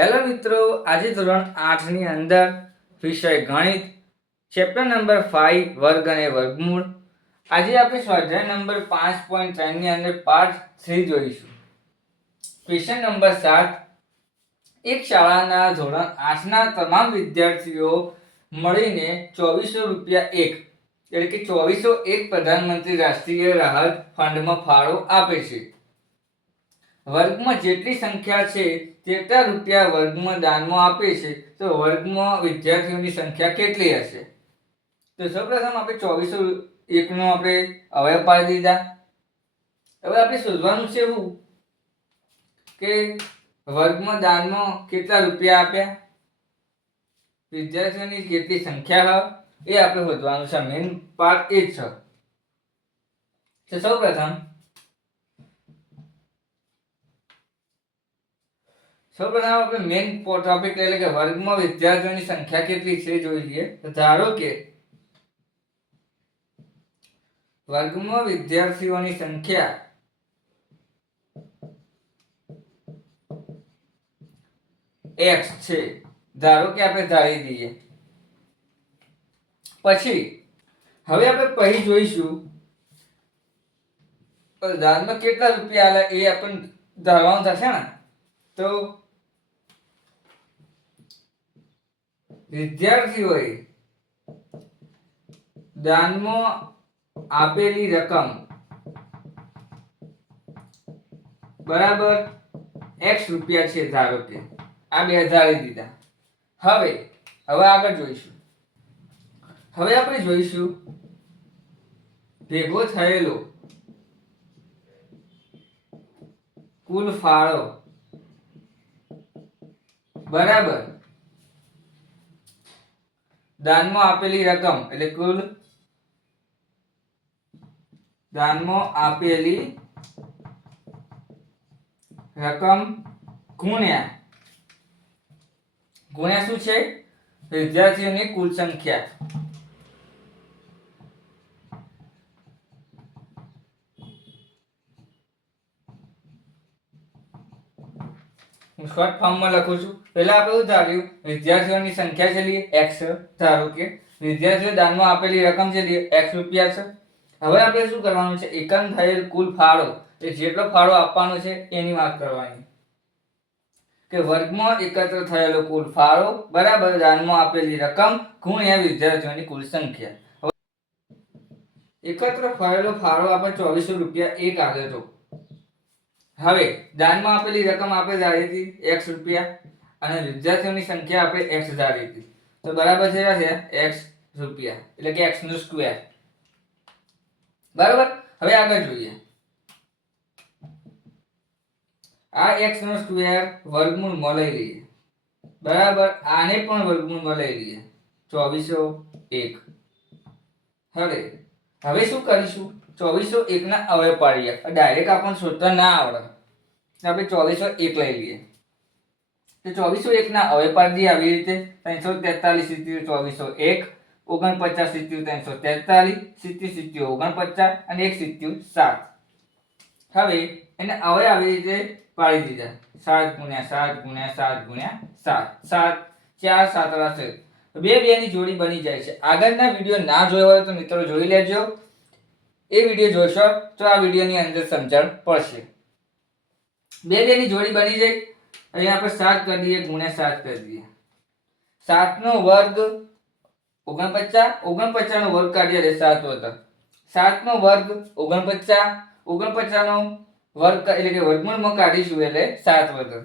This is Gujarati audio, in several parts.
હેલો મિત્રો, આજે ધોરણ 8 ની અંદર વિષય ગણિત ચેપ્ટર નંબર 5 વર્ગ અને વર્ગમૂળ. આજે આપણે સ્વાધ્યાય નંબર 5.3 ની અંદર પાઠ 3 જોઈશું. Question number 7. એક શાળાના ધોરણ 8 ના તમામ વિદ્યાર્થીઓ મળીને 2400 રૂપિયા એટલે કે 2401 પ્રધાનમંત્રી રાષ્ટ્રીય રાહત ફંડમાં ફાળો આપે છે. વર્ગમાં જેટલી સંખ્યા છે તેટલા રૂપિયા વર્ગમાં દાનમાં આપે છે, તો વર્ગમાં વિદ્યાર્થીઓની સંખ્યા કેટલી હશે? તો સૌપ્રથમ આપણે 2401 નો આપણે અવયવ પાડી દીધા. હવે આપણે શોધવાનું છે એવું કે વર્ગમાં દાનમાં કેટલા રૂપિયા આપ્યા, વિદ્યાર્થીઓની કેટલી સંખ્યા એ આપણે શોધવાનું છે. મેઇન પાર્ટ એ જ છે. તો સૌપ્રથમ આપણે મેઇન ટોપિક એટલે કે વર્ગમાં વિદ્યાર્થીઓની સંખ્યા કેટલી છે જોઈ લઈએ. તો ધારો કે વર્ગમાં વિદ્યાર્થીઓની સંખ્યા x છે, ધારો કે આપણે ધારી દઈએ. પછી હવે આપણે જોઈશું દાનમાં કેટલા રૂપિયા આલે એ આપણને ધારવાનું થશે ને. તો વિદ્યાર્થીઓએ દાનમાં આપેલી રકમ બરાબર x રૂપિયા છે, ધારો કે આ બે ધારી દીધા. હવે આગળ જોઈશું. હવે આપણે જોઈશું ભેગો થયેલો કુલ ફાળો બરાબર દાનમાં આપેલી રકમ એટલે કુલ દાનમાં આપેલી રકમ ગુણ્યા શું છે? વિદ્યાર્થીઓની કુલ સંખ્યા. હું શોર્ટ ફોર્મમાં લખું છું. પહેલા આપણે શું ધાર્યું? વિદ્યાર્થીઓની સંખ્યા છે x, ધારો કે વિદ્યાર્થીઓ દાનમાં આપેલી રકમ છે x રૂપિયા છે. હવે આપણે શું કરવાનું છે? એકમ થયેલ કુલ ફાળો એ જેટલો ફાળો આપવાનો છે એની વાત કરવાની કે વર્ગમાં એકત્ર થયેલો કુલ ફાળો બરાબર દાનમાં આપેલી રકમ ગુણ્યા વિદ્યાર્થીઓની કુલ સંખ્યા. એકત્ર થયેલો ફાળો આપણે 2400 રૂપિયા એક આવ્યો હતો. હવે દાનમાં આપેલી રકમ આપણે ધારી હતી x રૂપિયા અને વિદ્યાર્થીઓની સંખ્યા આપણે x ધારી હતી. તો બરાબર છે x રૂપિયા એટલે કે x નો સ્ક્વેર. બરાબર. હવે આગળ જોઈએ. આ x નો સ્ક્વેર વર્ગમૂળમાં લઈ લઈએ. બરાબર. આને પણ વર્ગમૂળમાં લઈ લઈએ 2401. હવે શું કરીશું? 2401 ના અવયવ પાડીએ. ડાયરેક્ટ આપણને શોધતા ના આવડે, આપણે 2401 લઈ લઈએ. તો 2401 ના અવયવ પાડી દઈએ આવી રીતે. 343 × 2401, 49 × 343, 70 49 અને 1 7. હવે એને અવયવ આવી રીતે પાડી દીધા. 7 × 7 × 7 × 7 4 7 બે ની જોડી બની જાય છે. આગળના વિડીયો ના જોયો હોય તો મિત્રો જોઈ લેજો. એ વિડીયો જોશો તો આ વિડીયોની અંદર સમજણ પડશે. બે ની જોડી બની જાય. અહીંયા આપણે 7 કરી દઈએ ગુણ્યા 7 કરી દઈએ. 7 નો વર્ગ 49, 49 નો વર્ગ કાઢીએ એટલે 7 વધે. 7 નો વર્ગ 49, 49 નો વર્ગ એટલે કે વર્ગમૂળમાં કાઢીશું એટલે 7 વધે.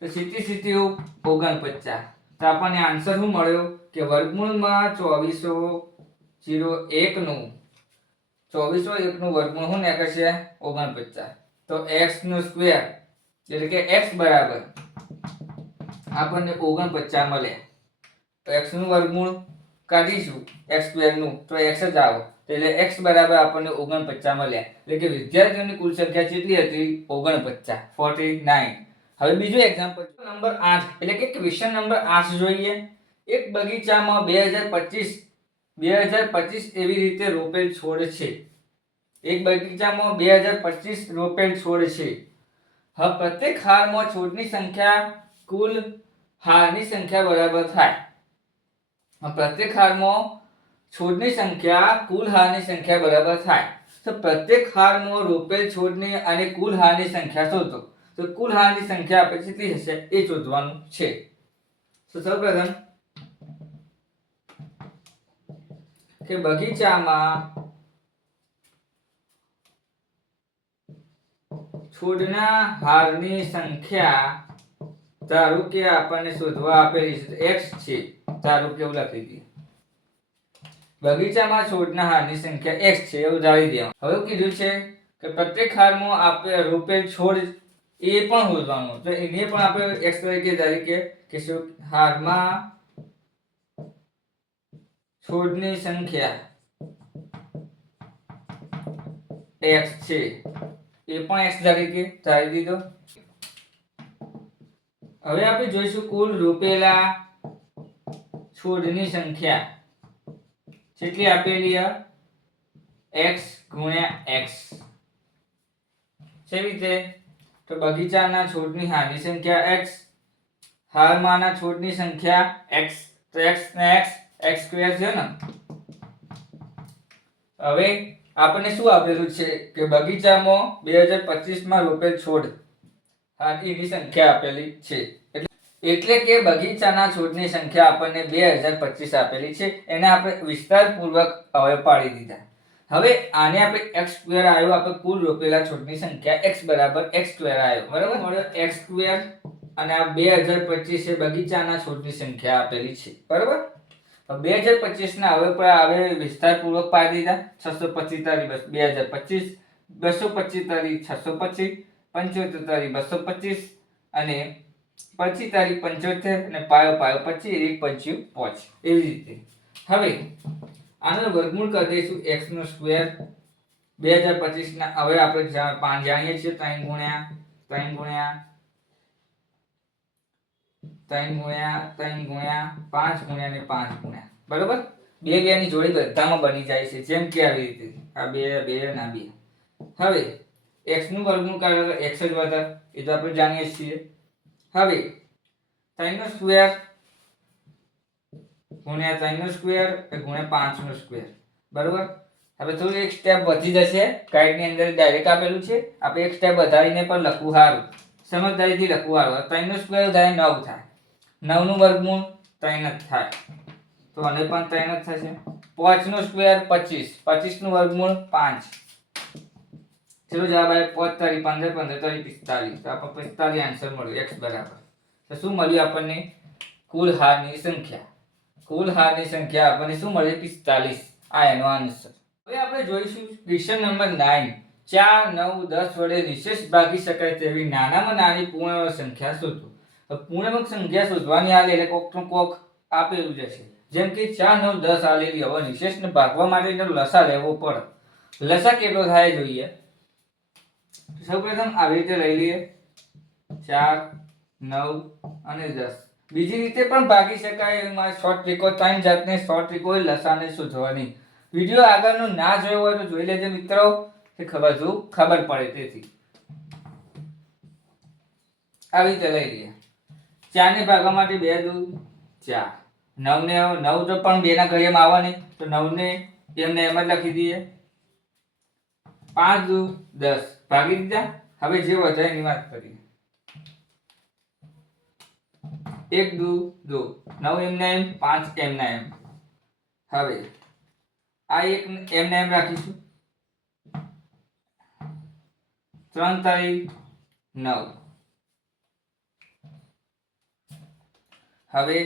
તો 70 49. તો આપણને આન્સર શું મળ્યો કે વર્ગમૂળમાં 2401 નું વર્ગમૂળ શું નીકળશે? 49. તો x નો સ્ક્વેર એટલે કે x બરાબર આપણને 49 મળે. તો x નું વર્ગમૂળ કાઢીશું x સ્ક્વેર નું તો x જ આવે. એટલે x બરાબર આપણને 49 મળ્યા. એટલે કે વિદ્યાર્થીઓની કુલ સંખ્યા કેટલી હતી? 49. હવે બીજું એક્ઝામ્પલ નંબર 8 એટલે કે ક્વેશ્ચન નંબર 8 જોઈએ. એક બગીચામાં 2025 એવી રીતે રોપેલ છોડ છે. એક બગીચામાં 2025 રોપેલ છોડ છે. હવે પ્રત્યેક હારમાં છોડની સંખ્યા કુલ હારની સંખ્યા બરાબર થાય। પ્રત્યેક હારમાં છોડની સંખ્યા કુલ હારની સંખ્યા બરાબર થાય તો પ્રત્યેક હારમાં રોપેલ છોડની અને કુલ હારની સંખ્યા શોધો। તો કુલ હારની સંખ્યા આપણે કેટલી હશે એ શોધવાનું છે। તો સૌપ્રથમ કે બગીચામાં છોડના હારની સંખ્યા ધારો કે આપણને શોધવા આપેલી છે x છે, ધારો કે એવું લખી દઈએ બગીચામાં છોડના હારની સંખ્યા x છે એવું ધારી દેવાનું। હવે કીધું છે કે પ્રત્યેક હારમાં આપણે રોપેલ છોડ એ પણ શોધવાનું, તો એને પણ આપણે x તરીકે ધારી કે હારમાં છોડની સંખ્યા x છે એ પણ x તરીકે ધારી દીધો। હવે આપણે જોઈશું કુલ રોપેલા છોડની સંખ્યા કેટલી આપેલી છે x ગુણ્યા x। કેવી રીતે? તો બગીચાના છોડની હારની સંખ્યા x, હારમાંના છોડની સંખ્યા x, તો x ને x સ્ક્વેર છે ને। હવે આપણને શું આપેલું છે કે બગીચામાં 2025 માં રોપેલ છોડ હારની સંખ્યા આપેલી છે, એટલે કે બગીચાના છોડની સંખ્યા આપણને 2025 આપેલી છે, એને આપણે વિસ્તારપૂર્વક હવે પાડી દીધા। હવે આને આપણે x સ્ક્વેર આવ્યો, આપણે કુલ રોપેલા છોડની સંખ્યા x બરાબર x સ્ક્વેર આવ્યો, બરાબર મળ્યો x સ્ક્વેર, અને આ 2025 એ બગીચાના છોડની સંખ્યા આપેલી છે, બરાબર। 2025 ના હવે વિસ્તારપૂર્વક પાડી દીધા। 625 તારી 2025, 225 તારી 625, 75 તારી 225 અને 25 તારી 75 અને પાયો 25 1 25 5 એવી રીતે। હવે આનો વર્ગમૂળ કરી દઈશું x નો સ્ક્વેર 2025 ના। હવે આપણે જાણીએ છીએ 3 ગુણ્યા 3 ગુણ્યા 3 ગુણ્યા 3 ગુણ્યા 5 ગુણ્યા ને 5 ગુણ્યા, બરોબર। બે બે ની જોડી બધામાં બની જાય છે, જેમ કે આવી રીતે આ બે બે ના બે। હવે x નું વર્ગમૂળ કાઢો x જ વધે, એ તો આપણે જાણીએ છીએ। હવે 3 નો સ્ક્વેર ગુણ્યા 3 નો સ્ક્વેર ગુણ્યા 5 નો સ્ક્વેર, બરોબર। હવે થોડું એક સ્ટેપ વધી જશે, ગાઈડ ની અંદર ડાયરેક્ટ આપેલું છે, આપણે એક સ્ટેપ વધારીને પણ લખવું સારું, સમજદારીથી લખવું સારું। 3 નો સ્ક્વેર થાય 9 થાય, 9 નું વર્ગમૂળ 3 જ થાય, તો આને પણ 3 જ થશે। 5 નો સ્ક્વેર 25, 25 નું વર્ગમૂળ 5, ચલો જવાબ આવે 5 તારી 15, 15 તારી 45, તો આપણે 45 આન્સર મળ્યો x બરાબર। તો શું મળ્યું આપણને? કુલ હારની સંખ્યા, કુલ હારની સંખ્યા આપણને શું મળી? 45, આ એનો આન્સર। હવે આપણે જોઈશું ક્વેશ્ચન નંબર 9, 4, 9, 10 વડે નિશેષ ભાગી શકાય તેવી નાનામાં નાની પૂર્ણાંક સંખ્યા શોધો। તો પૂર્ણાંક સંખ્યા શોધવાની આલે એટલે કોક નું કોક આપેલું જશે, જેમ કે 4, 9, 10 આલેલી। હવે નિશેષને ભાગવા માટે લસા લેવો પડે, લસા કેટલો થાય જોઈએ। સૌપ્રથમ આવી રીતે લઈ લઈએ 4, 9 અને 10। બીજી રીતે પણ ભાગી શકાય, એમાં શોર્ટ ટ્રીકો 3 જાતની શોર્ટ ટ્રીકો લસાને શોધવાની। વિડિયો આગળનો ના જોયો હોય તો જોઈ લેજો મિત્રો, કે ખબર પડે તેથી। આવી રીતે લઈ લઈએ 4 ને ભાગવા માટે 2 દુ 4, 9 ને 9 તો પણ 2 ના ઘડિયામાં આવવાની, તો 9 ને એમને એમ જ લખી દઈએ। 5 દુ 10 ભાગી દીધા। હવે જે વધે એની વાત કરીએ। 1 દુ 2, 9 એમના એમ, 5 એમના એમ। હવે આ એક એમના એમ રાખીશું, 3 તારી 9। હવે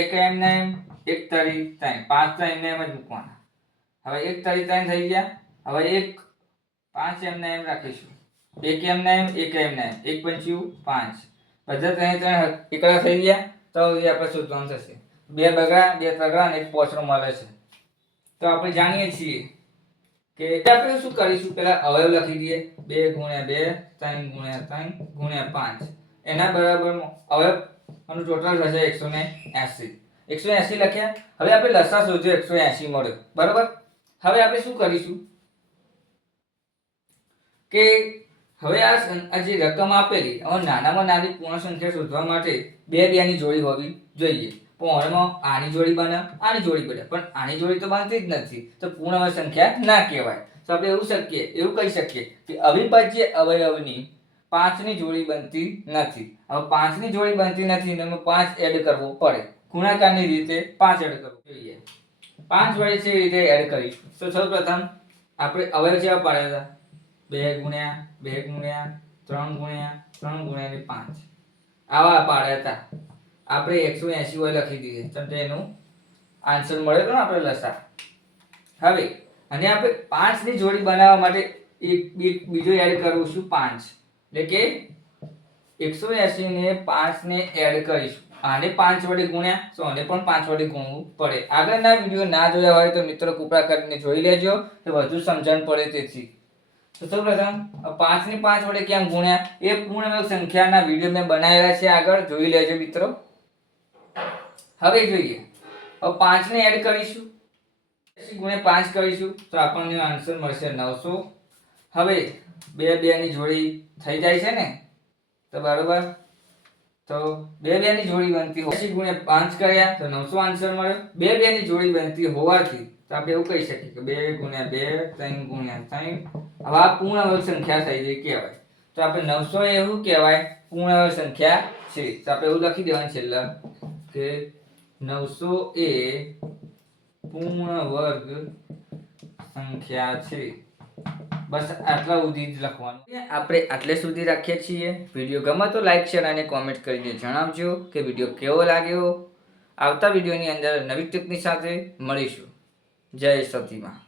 એક એમના એમ, 1 તારી 3, 5 તો એમને એમ જ મૂકવાના। હવે 1 તારી 3 થઈ ગયા। હવે એક 5 એમના એમ રાખીશું, 1 એમના એમ, 1 એમના એમ, 1 પંચ્યું 5, બધા 3 એકડા થઈ ગયા। તો એ આપણે શોધવાનું થશે, 2 બગડા 2 તગડા અને 1 પોચડો મળે છે। તો આપણે જાણીએ છીએ કે આપણે શું કરીશું, પહેલા અવયવ લખી દઈએ 2 ગુણ્યા 2, 3 ગુણ્યા 3 ગુણ્યા 5, એના બરાબર અવયવ આનું ટોટલ થશે 180। 180 લખ્યા। હવે આપણે લસા શોધ્યો 180 મળ્યો, બરાબર। હવે આપણે શું કરીશું કે હવે આ જે રકમ આપેલી, હવે નાનામાં નાની પૂર્ણ સંખ્યા શોધવા માટે બે ની જોડી હોવી જોઈએ. પણ એમાં આની જોડી બને, આની જોડી બને, પણ આની જોડી તો બનતી જ નથી, તો પૂર્ણ સંખ્યા ના કહેવાય. તો આપણે એવું કહી શકીએ કે અવિભાજ્ય અવયવની 5 ની જોડી બનતી નથી. હવે 5 ની જોડી બનતી નથી ને એમાં 5 એડ કરવો પડે. ગુણાકારની રીતે 5 એડ કરવું જોઈએ. 5 વડે છે રીતે એડ કરીશું. તો સૌપ્રથમ આપણે અવયવ કેવા પાડ્યા હતા? 2 ગુણ્યા 2 ગુણ્યા 3 ગુણ્યા 3 ગુણ્યા અને 5 આવા પાડ્યા હતા. આપણે 180 હોય લખી દીધી, તો એનું આન્સર મળે તો આપણે લસા. હવે અને આપણે 5 ની જોડી બનાવવા માટે એક બીજો એડ કરવું 5, એટલે કે 180 ને 5 ને એડ કરીશું. આને 5 વડે ગુણ્યા, તો આને પણ 5 વડે ગુણવું પડે. આગળના વિડિયો ના જોયા હોય તો મિત્રો કૃપા કરીને જોઈ લેજો, તો વધુ સમજણ પડે તેથી. તો સૌપ્રથમ 5 ને 5 વડે કેમ ગુણ્યા એ પૂર્ણ સંખ્યાના વિડિયો મેં બનાવેલા છે, આગળ જોઈ લેજો મિત્રો. હવે જોઈએ, હવે 5 ને એડ કરીશું, 80 ગુણ્યા 5 કરીશું તો આપણને આન્સર મળશે 900. હવે બે ની જોડી થઈ જાય છે ને, તો બરોબર. તો બે ની જોડી બનતી હોય 80 ગુણ્યા 5 કર્યા તો 900 આન્સર મળ્યો. બે ની જોડી બનતી હોવાથી તો આપણે એવું કહી શકીએ કે 2 ગુણ્યા 2 3 ગુણ્યા 3. હવે આ પૂર્ણ સંખ્યા થઈ ગઈ કહેવાય. તો આપણે 900 એવું કહેવાય પૂર્ણ સંખ્યા છે. તો આપણે એવું લખી દેવાનું છેલ્લે કે 900 એ પૂર્ણ વર્ગ સંખ્યા છે. બસ આટલા સુધી જ લખવાનું. આપણે આટલે સુધી રાખીએ છીએ. વિડીયો ગમે તો લાઈક શેર અને કોમેન્ટ કરીને જણાવજો કે વિડીયો કેવો લાગ્યો. આવતા વિડીયોની અંદર નવી ટિપ્સની સાથે મળીશું. જય સતીમાં.